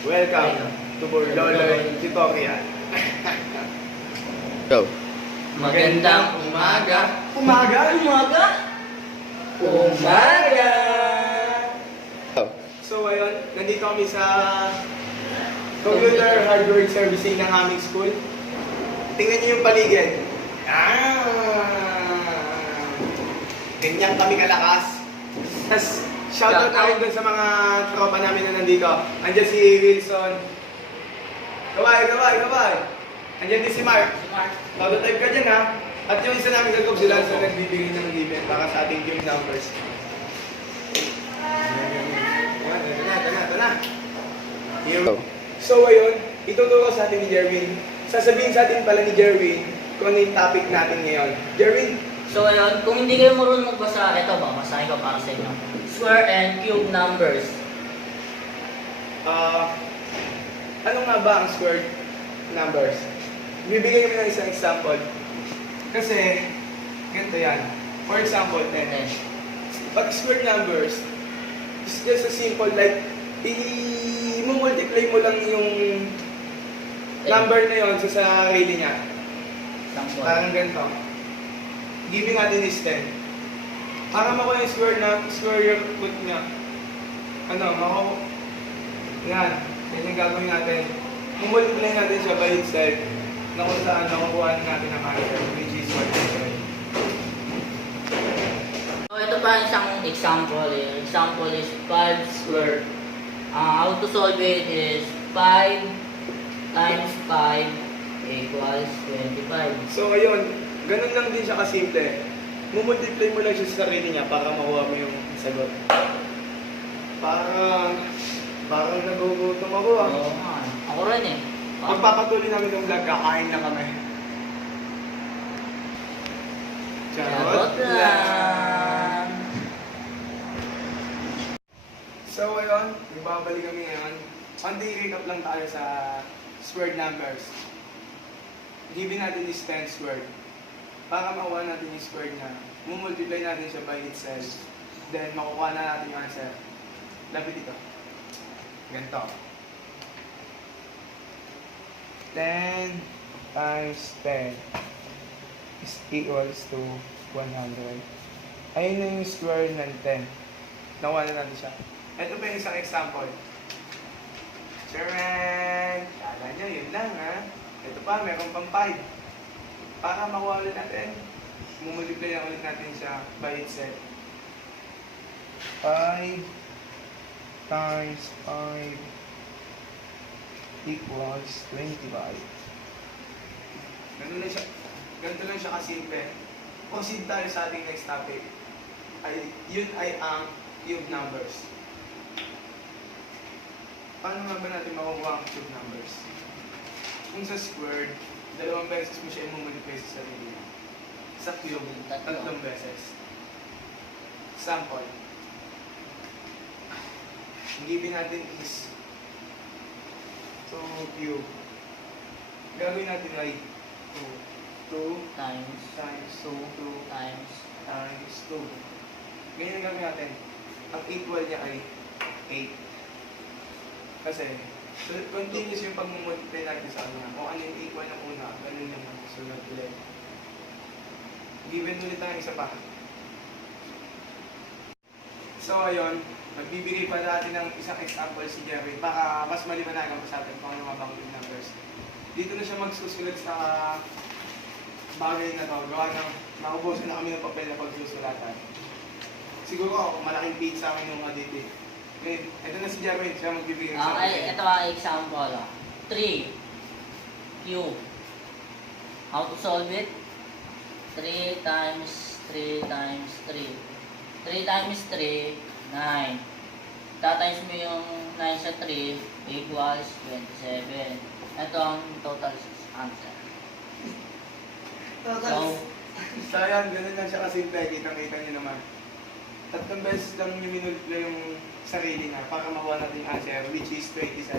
Welcome to Burloloy Tutorial. Go. Magandang umaga. Umaga? Umaga? Umaga! Go. So ayun, nandito kami sa computer hardware servicing ng aming school. Tingnan niyo yung paligid. Ganyan kami kalakas. Tapos, shoutout namin dun sa mga tropa namin na nandito. Andiyan si Wilson. Kaway. Andiyan din si Mark. Prototype ka dyan ha. At yung isa namin gagawin sila sa nagbibigay ng given para sa ating game numbers. Ito na. Go. So ayun, ituturo sa atin ni Jerwin. Sasabihin sa atin pala ni Jerwin kung ano yung topic natin ngayon. Jerwin, So ayun, kung hindi kayo marunong magbasa, ito ba, masahin ko para sa inyo. Square and cube numbers. ano nga ba ang square numbers? Bibigyan kami ng isang example. Kasi, ganito yan. For example, 10. Pag square numbers, it's just a simple like, i-multiply mo lang yung number na yon sa sarili niya. Example. Parang ganito. Giving natin is 10. Para makuha yung square root niya. Makuha. Yan. Yan yung gagawin natin. Multiply natin siya by itself na kung saan nakukuha natin ang answer, which is 1. So ito pa isang example. Example is 5 squared. How to solve it is 5 times 5 equals 25. So ayun, ganun lang din siya kasimple. Mumultiply mo lang siya sa sarili niya para makuha mo yung sagot. Parang nagugutom ako ah. Oo nga. Ako rin eh. Pagpapatuloy namin ng vlog, kakain na kami. Charot lang. So ayun, ibabalik kami ngayon. Konting recap lang tayo sa squared numbers. Given natin is 10 squared. Para makuha natin yung squared niya, mumultiply natin siya by itself. Then makukuha na natin yung answer. Lapit ito. Ganito. 10 times 10 is equals to 100. Ayun na yung square ng 10. Nakuha na natin siya. Ito pa yung isang example. Charan! Kala nyo, yun lang ha. Ito pa, meron pang 5. Para makuha ulit natin, mumultiply na ulit natin siya by itself. 5 times 5 equals 25. Ganito lang siya kasimple. Proceed tayo sa ating next topic. Yun ay ang cube numbers. Paano nga ba natin makukuha ang cube numbers? Kung sa squared, 2 beses mo siya i-multiply sa sarili niya. Sa cube, 3 beses. Example. Ang given natin is 2 cube. Gagawin natin ay 2 Times 2 times 2. Ganyan ang gagawin natin. Ang equal niya ay 8. Kasi, continuous yung pag-multiply natin sa kanya. Kung ano yung equal ng una, ganun yung sunod ulit. Given ulit tayo isa pa. So, ayun. Magbibigay pa natin ng isang example si Jerry para mas maliwanagan pa sa atin kung ano mga bang numbers. Dito na siya magsusulat sa bagay na to. Gawa ng naubusan na kami ng papel na pagsusulatan. Siguro ako, malaking page sa akin yung aditi. Okay, ito na si Jerry. Siya magbibigay ng example. Okay, ito ang example. 3 cube. How to solve it? 3 times 3 times 3. 3 times 3, 9. Tatimes mo yung 9 sa 3 equals 27. Ito ang total answer. So ayan, ganun lang siya kasimple. Kitang-kita niyo naman. 3 beses lang minultiply yung sarili niya para makuha natin yung answer, which is 27.